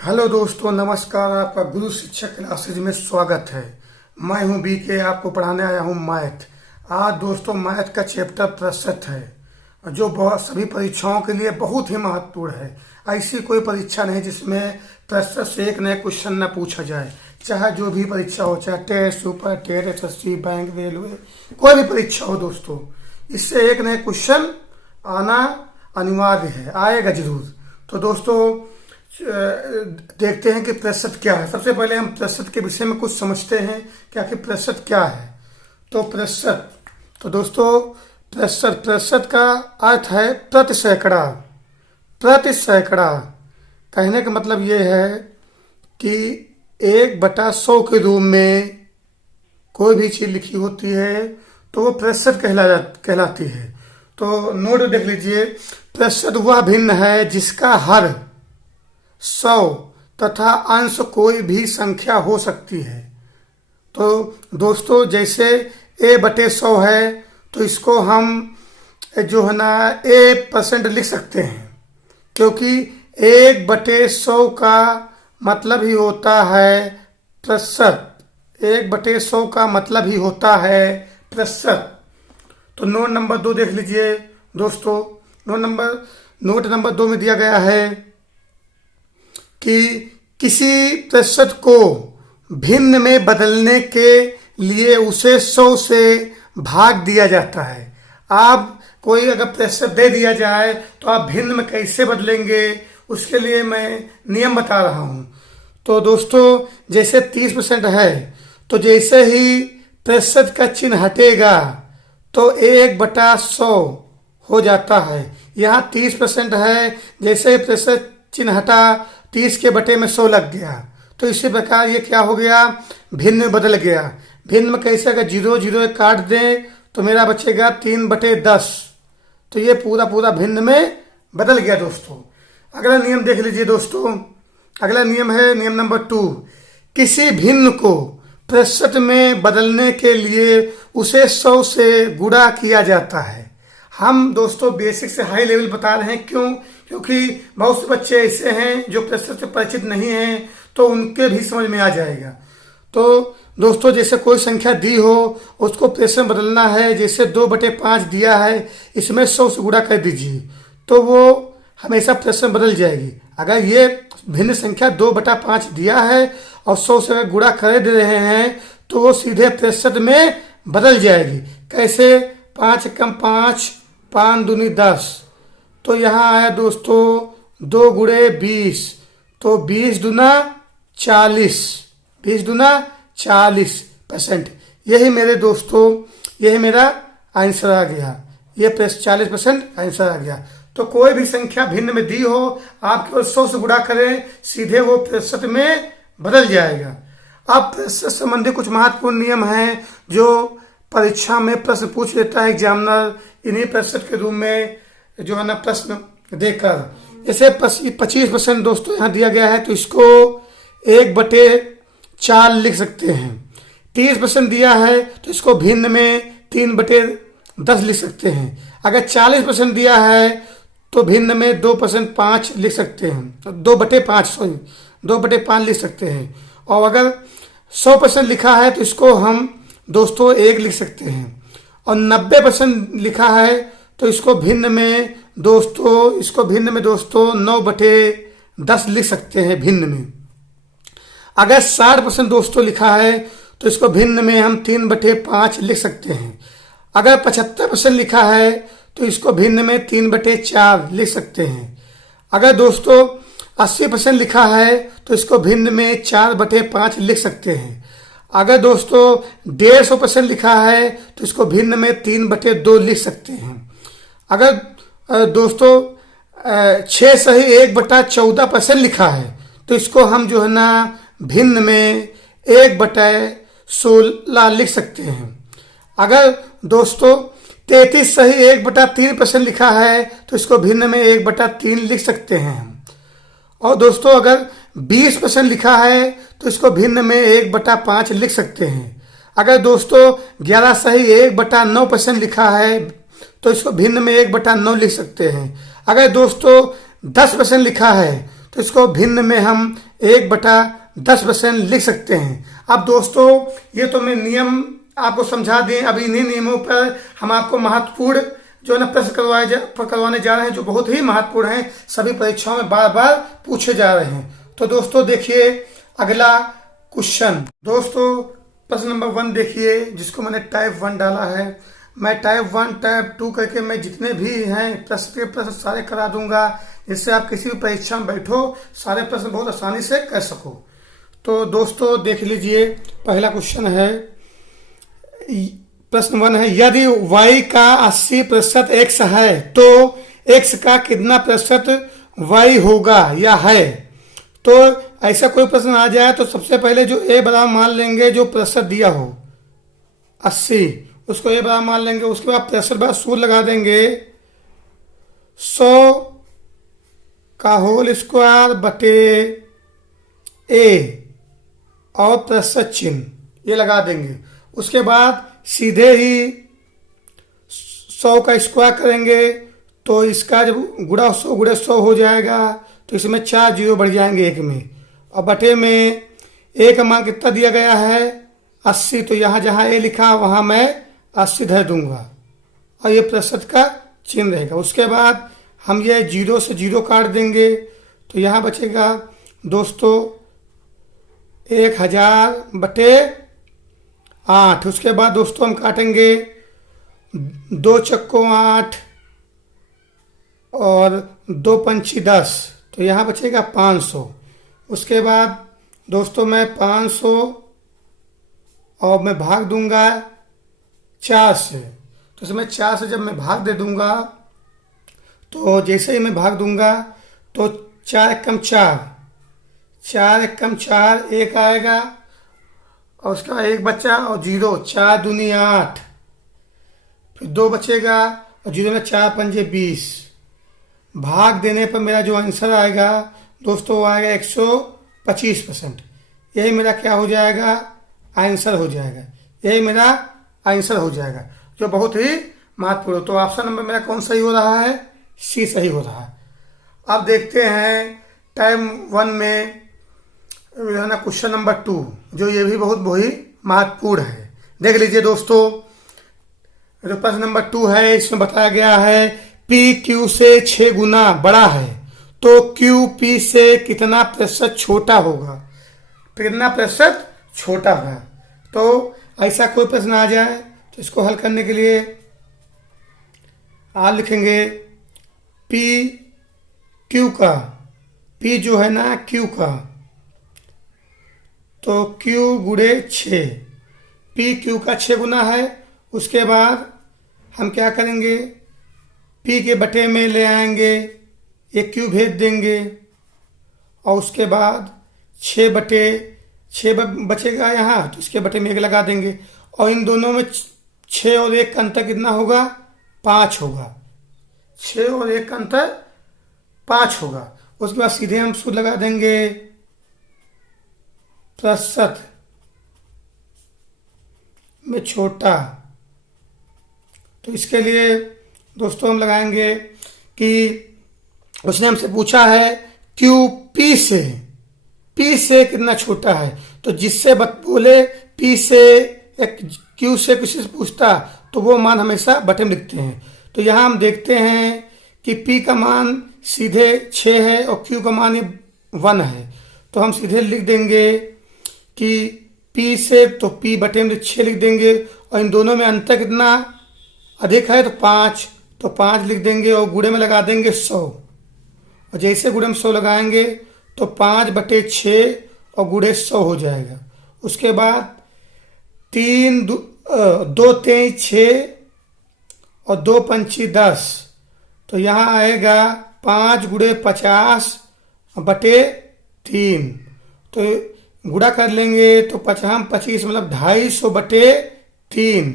Hello दोस्तों, नमस्कार। आपका गुरु शिक्षक क्लासेज में स्वागत है। मैं हूं बीके, आपको पढ़ाने आया हूं मैथ। आज दोस्तों मैथ का चैप्टर प्रतिशत है, जो बहुत सभी परीक्षाओं के लिए बहुत ही महत्वपूर्ण है। ऐसी कोई परीक्षा नहीं जिसमें प्रतिशत से एक नया क्वेश्चन न पूछा जाए, चाहे जो भी परीक्षा हो, चाहे TET, super TET, SSC, bank, railway, कोई भी परीक्षा हो दोस्तों, इससे एक नया क्वेश्चन आना अनिवार्य है, आएगा जरूर। तो दोस्तों देखते हैं कि प्रतिशत क्या है। सबसे पहले हम प्रतिशत के विषय में कुछ समझते हैं कि आखिर प्रतिशत क्या है। तो प्रतिशत, तो दोस्तों प्रतिशत का अर्थ है प्रति सैकड़ा। प्रति सैकड़ा कहने का मतलब ये है कि 1/100 के रूप में कोई भी चीज लिखी होती है तो वो प्रतिशत कहलाती है। तो नोट देख लीजिए, प्रतिशत वह भिन्न है जिसका हर 100 तथा अंश कोई भी संख्या हो सकती है। तो दोस्तों जैसे a/100 है तो इसको हम जो है ना a% लिख सकते हैं, क्योंकि 1/100 का मतलब ही होता है प्रतिशत। 1/100 का मतलब ही होता है प्रतिशत। तो नोट नंबर 2 देख लीजिए दोस्तों। नोट नंबर 2 में दिया गया है कि किसी प्रतिशत को भिन्न में बदलने के लिए उसे 100 से भाग दिया जाता है। आप कोई अगर प्रतिशत दे दिया जाए तो आप भिन्न में कैसे बदलेंगे, उसके लिए मैं नियम बता रहा हूं। तो दोस्तों जैसे 30% है तो जैसे ही प्रतिशत का चिन्ह हटेगा तो 1/100 हो जाता है। यहाँ 30% है, जैसे प्रतिशत चिन्ह हटा 30 के बटे में 100 लग गया, तो इसी प्रकार ये क्या हो गया, भिन्न में बदल गया। भिन्न में कैसे, अगर 0 काट दें तो मेरा बचेगा 3/10। तो ये पूरा भिन्न में बदल गया दोस्तों। अगला नियम देख लीजिए दोस्तों। अगला नियम है नियम नंबर 2। किसी भिन्न को प्रतिशत में बदलने के लिए उसे 100 से गुणा किया जाता है। हम दोस्तों बेसिक से हाई लेवल बता रहे हैं, क्यों? क्योंकि बहुत से बच्चे ऐसे हैं जो प्रतिशत से परिचित नहीं हैं, तो उनके भी समझ में आ जाएगा। तो दोस्तों जैसे कोई संख्या दी हो उसको प्रतिशत में बदलना है, जैसे 2/5 दिया है, इसमें 100 से गुणा कर दीजिए तो वो हमेशा प्रतिशत में बदल जाएगी। अगर ये भिन्न संख्या 2/5 दिया है और 100 से अगर गुणा कर दे रहे हैं तो वो सीधे प्रतिशत में बदल जाएगी। कैसे? 5 × 5 5 दूनी 10। तो यहाँ आया दोस्तों 2 × 20, तो 20 दूना 40, 20 दूना 40%। यही मेरे दोस्तों, यही मेरा आंसर आ गया। ये 40% आंसर आ गया। तो कोई भी संख्या भिन्न में दी हो, आप केवल 100 से गुणा करें, सीधे वो प्रतिशत में बदल जाएगा। अब प्रतिशत संबंधी कुछ महत्वपूर्ण नियम हैं जो परीक्षा में प्रश्न पूछ लेता है एग्जामिनर, इन्हीं प्रतिशत के रूप में जो है ना प्रश्न देकर। जैसे 25% दोस्तों यहाँ दिया गया है तो इसको 1/4 लिख सकते हैं। 30% दिया है तो इसको भिन्न में 3/10 लिख सकते हैं। अगर 40% दिया है तो भिन्न में 2/5 लिख सकते हैं, 2/5 लिख सकते हैं। और अगर 100% लिखा है तो इसको हम दोस्तों 1 लिख सकते हैं। और 90% लिखा है तो इसको भिन्न में दोस्तों 9/10 लिख सकते हैं भिन्न में। अगर 60% दोस्तों लिखा है तो इसको भिन्न में हम 3/5 लिख सकते हैं। अगर 75% लिखा है तो इसको भिन्न में 3/4 लिख सकते हैं। अगर दोस्तों 80% लिखा है तो इसको भिन्न में 4/5 लिख सकते हैं। अगर दोस्तों 150% लिखा है तो इसको भिन्न में 3/2 लिख सकते हैं। अगर दोस्तों 6 सही 1/14% लिखा है तो इसको हम जो है ना भिन्न में 1/16 लिख सकते हैं। अगर दोस्तों 33 सही 1/3% लिखा है तो इसको भिन्न में 1/3 लिख सकते हैं। और दोस्तों अगर 20% लिखा है तो इसको भिन्न में 1/5 लिख सकते हैं। अगर दोस्तों 11 सही 1/9% लिखा है तो इसको भिन्न में 1/9 लिख सकते हैं। अगर दोस्तों 10% लिखा है तो इसको भिन्न में हम 1/10% लिख सकते हैं। अब दोस्तों ये तो मैं नियम आपको समझा दें। अब इन्हीं नियमों पर हम आपको महत्वपूर्ण जो है ना प्रश्न करवाने जा रहे हैं, जो बहुत ही महत्वपूर्ण हैं, सभी परीक्षाओं में बार बार पूछे जा रहे हैं। तो दोस्तों देखिए अगला क्वेश्चन। दोस्तों प्रश्न नंबर 1 देखिए, जिसको मैंने टाइप 1 डाला है। मैं टाइप 1 टाइप 2 करके मैं जितने भी हैं प्रश्न सारे करा दूंगा, जिससे आप किसी भी परीक्षा में बैठो सारे प्रश्न बहुत आसानी से कर सको। तो दोस्तों देख लीजिए, पहला क्वेश्चन है, प्रश्न 1 है, यदि y का 80% x है तो x का कितना प्रतिशत y होगा या है। तो ऐसा कोई प्रश्न आ जाए तो सबसे पहले जो a बराबर मान लेंगे, जो प्रतिशत दिया हो 80 उसको a बराबर मान लेंगे। उसके बाद प्रतिशत बाद सूत्र लगा देंगे 100 का होल स्क्वायर बटे a और प्रतिशत चिन्ह ये लगा देंगे। उसके बाद सीधे ही 100 का स्क्वायर करेंगे तो इसका जब गुणा 100 हो जाएगा तो इसमें 4 जीरो बढ़ जाएंगे एक में, और बटे में a का मान कितना दिया गया है 80, तो यहाँ जहाँ a लिखा वहाँ मैं 80 धर दूंगा और ये प्रतिशत का चिन्ह रहेगा। उसके बाद हम ये 0 से 0 काट देंगे तो यहाँ बचेगा दोस्तों 1000 बटे 8। उसके बाद दोस्तों हम काटेंगे 2 चक्कों 8 और 2 पंची 10, तो यहाँ बचेगा 500। उसके बाद दोस्तों मैं 500 और मैं भाग दूंगा 4 से, तो इसमें 4 से जब मैं भाग दे दूंगा तो जैसे ही मैं भाग दूंगा तो 4 एकम 4, 4 एकम 4 1 आएगा और उसका 1 बचा और 0, 4 दूनी 8, फिर 2 बचेगा और 0 में 4 पंजे 20। भाग देने पर मेरा जो आंसर आएगा दोस्तों वो आएगा 125%। यही मेरा क्या हो जाएगा आंसर हो जाएगा, यही मेरा आंसर हो जाएगा, जो बहुत ही महत्वपूर्ण। तो ऑप्शन नंबर मेरा कौन सही हो रहा है, सी सही हो रहा है। अब देखते हैं टाइप 1 में है ना क्वेश्चन नंबर 2, जो ये भी बहुत महत्वपूर्ण है। देख लीजिए दोस्तों, जो प्रश्न नंबर 2 है इसमें बताया गया है P Q से 6 गुना बड़ा है तो Q P से कितना प्रतिशत छोटा होगा, कितना प्रतिशत छोटा होगा। तो ऐसा कोई प्रश्न आ जाए तो इसको हल करने के लिए आप लिखेंगे P Q का, P जो है ना Q का, तो Q गुणे 6, P Q का 6 गुना है। उसके बाद हम क्या करेंगे, P के बटे में ले आएंगे, एक Q भेज देंगे और उसके बाद 6 बटे 6 बचेगा यहाँ, तो इसके बटे में 1 लगा देंगे और इन दोनों में 6 और 1 का अंतर कितना होगा 5 होगा, 6 और 1 का अंतर 5 होगा। उसके बाद सीधे हम सूत्र लगा देंगे प्रतिशत में छोटा। तो इसके लिए दोस्तों हम लगाएंगे कि उसने हमसे पूछा है क्यू पी से कितना छोटा है, तो जिससे बोले पी से या क्यू से किसी से पूछता तो वो मान हमेशा बटे में लिखते हैं। तो यहाँ हम देखते हैं कि पी का मान सीधे 6 है और क्यू का मान 1 है, तो हम सीधे लिख देंगे कि P से तो P बटे में 6 लिख देंगे और इन दोनों में अंतर कितना अधिक है तो 5, तो 5 लिख देंगे और गुणे में लगा देंगे 100, और जैसे गुणे में 100 लगाएंगे तो 5 बटे 6 और गुणे 100 हो जाएगा। उसके बाद 2 3 6 और 2 पंची 10, तो यहाँ आएगा 5 गुणे 50 बटे 3, तो गुणा कर लेंगे तो 25 मतलब 250 बटे 3।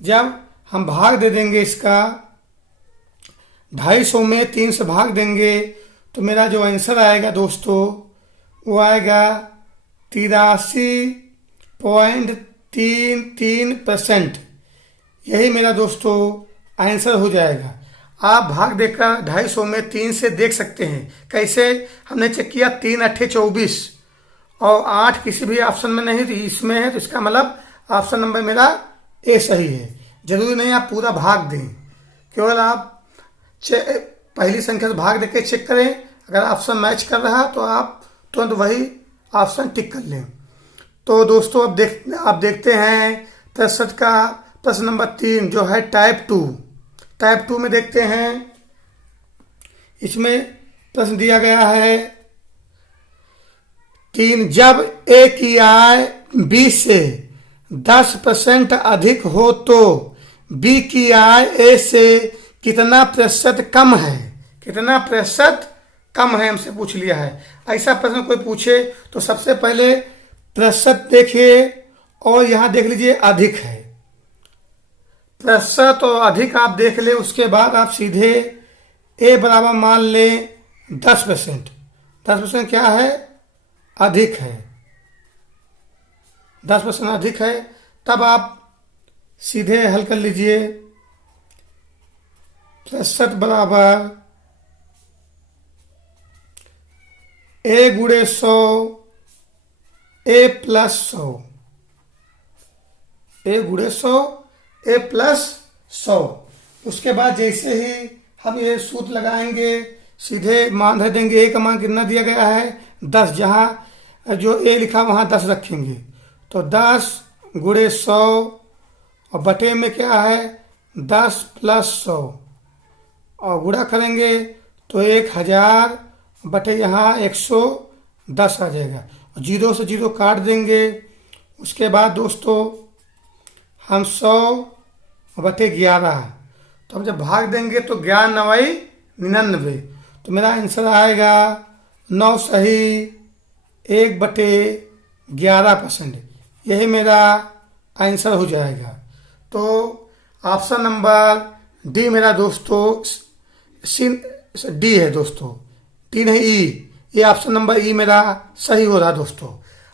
जब हम भाग दे देंगे इसका 250 में 3 से भाग देंगे तो मेरा जो आंसर आएगा दोस्तों वो आएगा 83.33%। यही मेरा दोस्तों आंसर हो जाएगा। आप भाग देकर 250 में 3 से देख सकते हैं। कैसे? हमने चेक किया 3 अट्ठे 24 और 8 किसी भी ऑप्शन में नहीं, तो इसमें है, तो इसका मतलब ऑप्शन नंबर मेरा ए सही है। जरूरी नहीं आप पूरा भाग दें, केवल आप पहली संख्या से भाग देके चेक करें। अगर ऑप्शन मैच कर रहा तो आप तुरंत वही ऑप्शन टिक कर लें। तो दोस्तों अब आप देखते हैं 63 का प्रश्न नंबर 3 जो है टाइप 2। टाइप 2 में देखते हैं, इसमें प्रश्न दिया गया है 3, जब ए की आय बी से 10% अधिक हो तो बी की आय ए से कितना प्रतिशत कम है? कितना प्रतिशत कम है हमसे पूछ लिया है। ऐसा प्रश्न कोई पूछे तो सबसे पहले प्रतिशत देखिए और यहां देख लीजिए अधिक है। प्रतिशत और अधिक आप देख ले, उसके बाद आप सीधे ए बराबर मान लें 10%। 10% क्या है? अधिक है। 10% अधिक है, तब आप सीधे हल कर लीजिए। प्रतिशत बराबर ए गुणे 100 ए प्लस 100, ए गुणे 100 ए प्लस 100। उसके बाद जैसे ही हम ये सूत्र लगाएंगे, सीधे मान रख देंगे। ए का मान कितना दिया गया है? 10। जहाँ जो ए लिखा वहाँ 10 रखेंगे, तो 10 गुणे 100 और बटे में क्या है? 10 प्लस 100 और गुणा करेंगे तो 1000 बटे यहाँ 110 आ जाएगा। 0 से 0 काट देंगे। उसके बाद दोस्तों हम 100 बटे 11, तो हम जब भाग देंगे तो 11 9 99, तो मेरा आंसर आएगा 9 सही 1 बटे 11%। यही मेरा आंसर हो जाएगा। तो ऑप्शन नंबर डी मेरा दोस्तों डी है दोस्तों, डी नहीं ई। ये ऑप्शन नंबर ई मेरा सही हो रहा दोस्तों।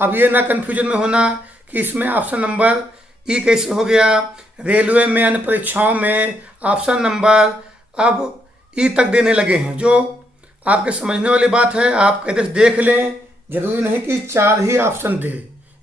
अब ये ना कंफ्यूजन में होना कि इसमें ऑप्शन नंबर ई कैसे हो गया। रेलवे में अन्य परीक्षाओं में ऑप्शन नंबर अब ई तक देने लगे हैं, जो आपके समझने वाली बात है। आप कहते देख लें, जरूरी नहीं कि 4 ही ऑप्शन दे,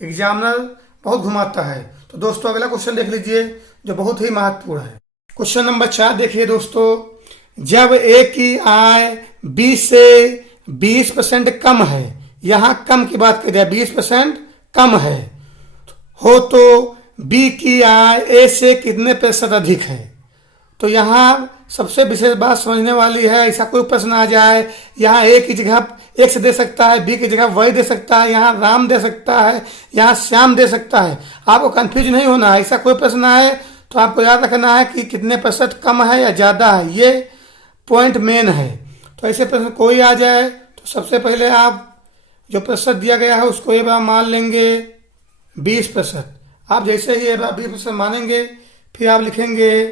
एग्जामिनर बहुत घुमाता है। तो दोस्तों अगला क्वेश्चन देख लीजिए जो बहुत ही महत्वपूर्ण है। क्वेश्चन नंबर 4 देखिए दोस्तों, जब ए की आय बी से 20% कम है, यहां कम की बात कर दिया, 20% कम है हो तो बी की आय ए से कितने प्रतिशत अधिक है? तो यहाँ सबसे विशेष बात समझने वाली है। ऐसा कोई प्रश्न आ जाए, यहाँ ए की जगह एक से दे सकता है, बी की जगह वही दे सकता है, यहाँ राम दे सकता है, यहाँ श्याम दे सकता है। आपको कंफ्यूज नहीं होना है। ऐसा कोई प्रश्न आए तो आपको याद रखना है कि कितने प्रतिशत कम है या ज़्यादा है, ये पॉइंट मेन है। तो ऐसे प्रश्न कोई आ जाए तो सबसे पहले आप जो प्रतिशत दिया गया है उसको एक बार मान लेंगे 20%। आप जैसे ही 20% मानेंगे, फिर आप लिखेंगे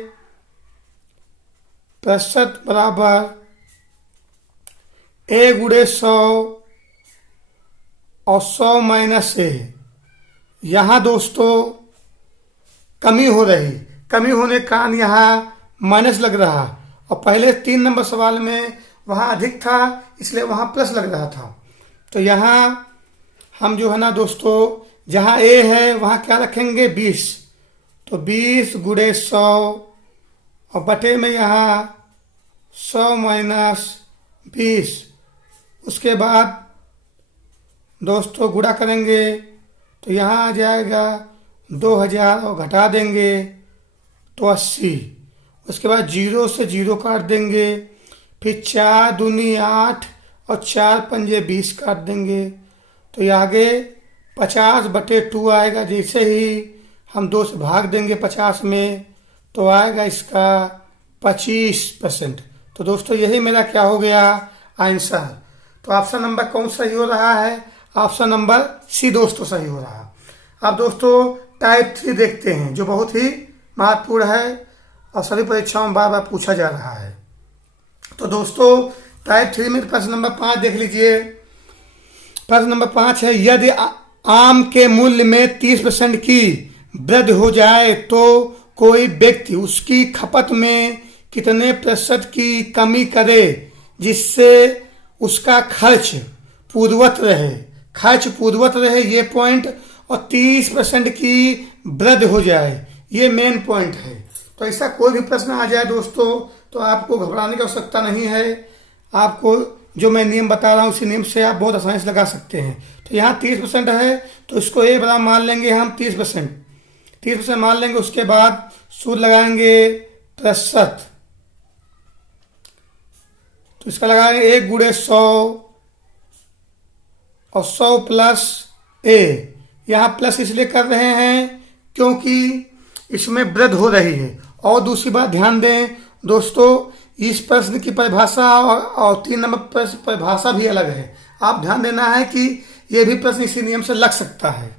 प्रतिशत बराबर ए गुणे 100 और 100 माइनस ए। यहाँ दोस्तों कमी हो रही, कमी होने के कारण यहाँ माइनस लग रहा, और पहले 3 नंबर सवाल में वहाँ अधिक था इसलिए वहाँ प्लस लग रहा था। तो यहाँ हम जो है ना दोस्तों, जहाँ ए है वहाँ क्या रखेंगे 20, तो 20 गुणे 100 और बटे में यहाँ 100 माइनस 20। उसके बाद दोस्तों गुणा करेंगे तो यहाँ आ जाएगा 2000 और घटा देंगे तो 80। उसके बाद 0 से 0 काट देंगे, फिर 4 दूनी 8 और 4 पंजे 20 काट देंगे, तो ये आगे 50 बटे 2 आएगा। जैसे ही हम 2 से भाग देंगे 50 में तो आएगा इसका 25%। तो दोस्तों यही मेरा क्या हो गया आंसर। तो ऑप्शन नंबर कौन सही हो रहा है? ऑप्शन नंबर सी दोस्तों सही हो रहा है। अब दोस्तों टाइप 3 देखते हैं जो बहुत ही महत्वपूर्ण है और सभी परीक्षाओं में बार बार पूछा जा रहा है। तो दोस्तों टाइप 3 में प्रश्न नंबर 5 देख लीजिए। प्रश्न नंबर 5 है, यदि आम के मूल्य में 30% की वृद्धि हो जाए तो कोई व्यक्ति उसकी खपत में कितने प्रतिशत की कमी करे जिससे उसका खर्च पूर्ववत रहे, ये पॉइंट, और 30% की वृद्धि हो जाए, ये मेन पॉइंट है। तो ऐसा कोई भी प्रश्न आ जाए दोस्तों तो आपको घबराने की आवश्यकता नहीं है। आपको जो मैं नियम बता रहा हूँ उसी नियम से आप बहुत आसानी से लगा सकते हैं। तो यहाँ 30% है तो इसको ए बराबर मान लेंगे हम 30% मान लेंगे। उसके बाद सूत्र लगाएंगे प्रतिशत, तो इसका लगाएंगे 1 गुणे 100 और 100 प्लस ए। यहाँ प्लस इसलिए कर रहे हैं क्योंकि इसमें वृद्धि हो रही है। और दूसरी बात ध्यान दें दोस्तों, इस प्रश्न की परिभाषा और 3 नंबर प्रश्न परिभाषा भी अलग है। आप ध्यान देना है कि यह भी प्रश्न इसी नियम से लग सकता है।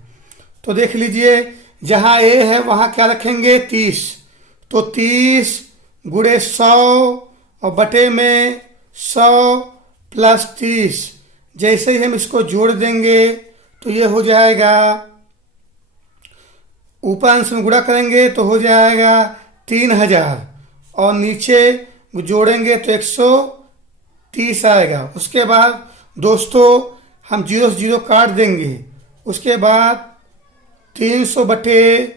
तो देख लीजिए, जहाँ ए है वहाँ क्या रखेंगे 30, तो 30 गुणे 100 और बटे में 100 प्लस 30। जैसे ही हम इसको जोड़ देंगे तो ये हो जाएगा, ऊपर अंश में गुणा करेंगे तो हो जाएगा 3000 और नीचे जोड़ेंगे तो 130 आएगा। उसके बाद दोस्तों हम 0 से 0 काट देंगे। उसके बाद 300 बटे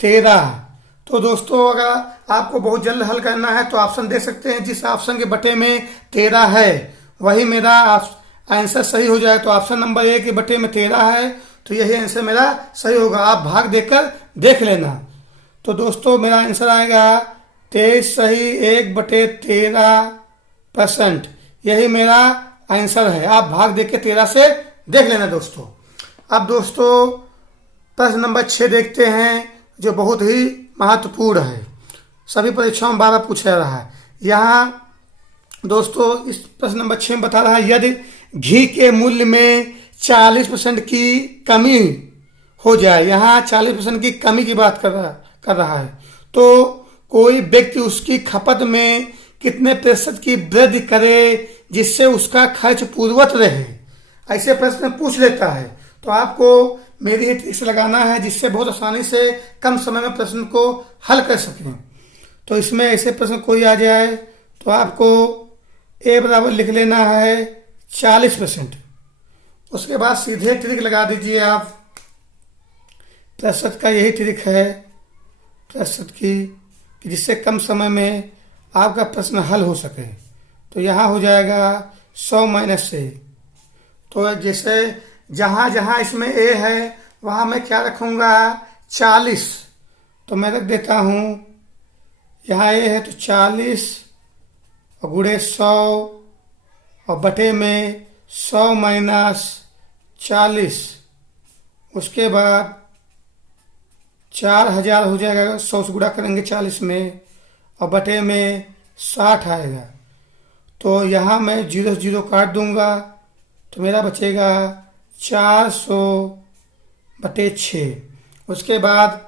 13। तो दोस्तों अगर आपको बहुत जल्द हल करना है तो ऑप्शन दे सकते हैं, जिस ऑप्शन के बटे में 13 है वही मेरा आंसर सही हो जाए। तो ऑप्शन नंबर 1 के बटे में 13 है तो यही आंसर मेरा सही होगा। आप भाग देकर देख लेना। तो दोस्तों मेरा आंसर आएगा 23 सही 1/13%। यही मेरा आंसर है। आप भाग देख के 13 से देख लेना दोस्तों। अब दोस्तों प्रश्न नंबर 6 देखते हैं, जो बहुत ही महत्वपूर्ण है, सभी परीक्षाओं में बार पूछा जा रहा है। यहाँ दोस्तों इस प्रश्न नंबर 6 में बता रहा है, यदि घी के मूल्य में 40% की कमी हो जाए, यहाँ 40% की कमी की बात कर रहा है, तो कोई व्यक्ति उसकी खपत में कितने प्रतिशत की वृद्धि करे जिससे उसका खर्च पूर्ववत रहे। ऐसे प्रश्न पूछ लेता है तो आपको मेरी ही ट्रिक से लगाना है, जिससे बहुत आसानी से कम समय में प्रश्न को हल कर सकें। तो इसमें ऐसे प्रश्न कोई आ जाए तो आपको ए बराबर लिख लेना है 40%। उसके बाद सीधे ट्रिक लगा दीजिए आप। प्रतिशत का यही ट्रिक है प्रतिशत की, कि जिससे कम समय में आपका प्रश्न हल हो सके। तो यहाँ हो जाएगा 100 माइनस से। तो जैसे जहाँ जहाँ इसमें ए है वहाँ मैं क्या रखूँगा 40, तो मैं रख देता हूँ यहाँ ए है तो 40 और गुणे 100 और बटे में 100 माइनस 40। उसके बाद 4000 हो जाएगा, 100 से गुणा करेंगे 40 में और बटे में 60 आएगा। तो यहाँ मैं 0 से 0 काट दूंगा तो मेरा बचेगा 400 बटे 6। उसके बाद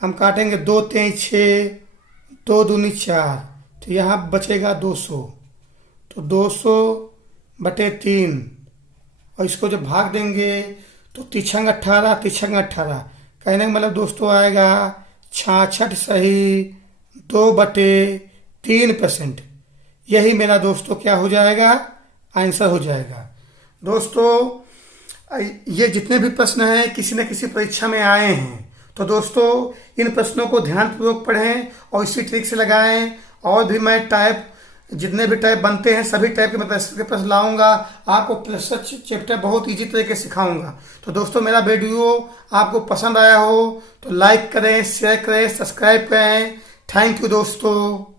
हम काटेंगे 2 3 6, 2 दूनी 4, तो यहाँ बचेगा 200। तो 200 बटे 3 और इसको जब भाग देंगे तो 3 18, 3 18, कहने का मतलब दोस्तों आएगा 66 सही 2/3%। यही मेरा दोस्तों क्या हो जाएगा आंसर हो जाएगा। दोस्तों ये जितने भी प्रश्न हैं किसी न किसी परीक्षा में आए हैं, तो दोस्तों इन प्रश्नों को ध्यानपूर्वक पढ़ें और इसी ट्रिक से लगाएं। और भी मैं जितने भी टाइप बनते हैं सभी टाइप के मैं प्रश्न लाऊंगा। आपको प्रश्न चैप्टर बहुत इजी तरीके से सिखाऊंगा। तो दोस्तों मेरा वीडियो आपको पसंद आया हो तो लाइक करें, शेयर करें, सब्सक्राइब करें। थैंक यू दोस्तों।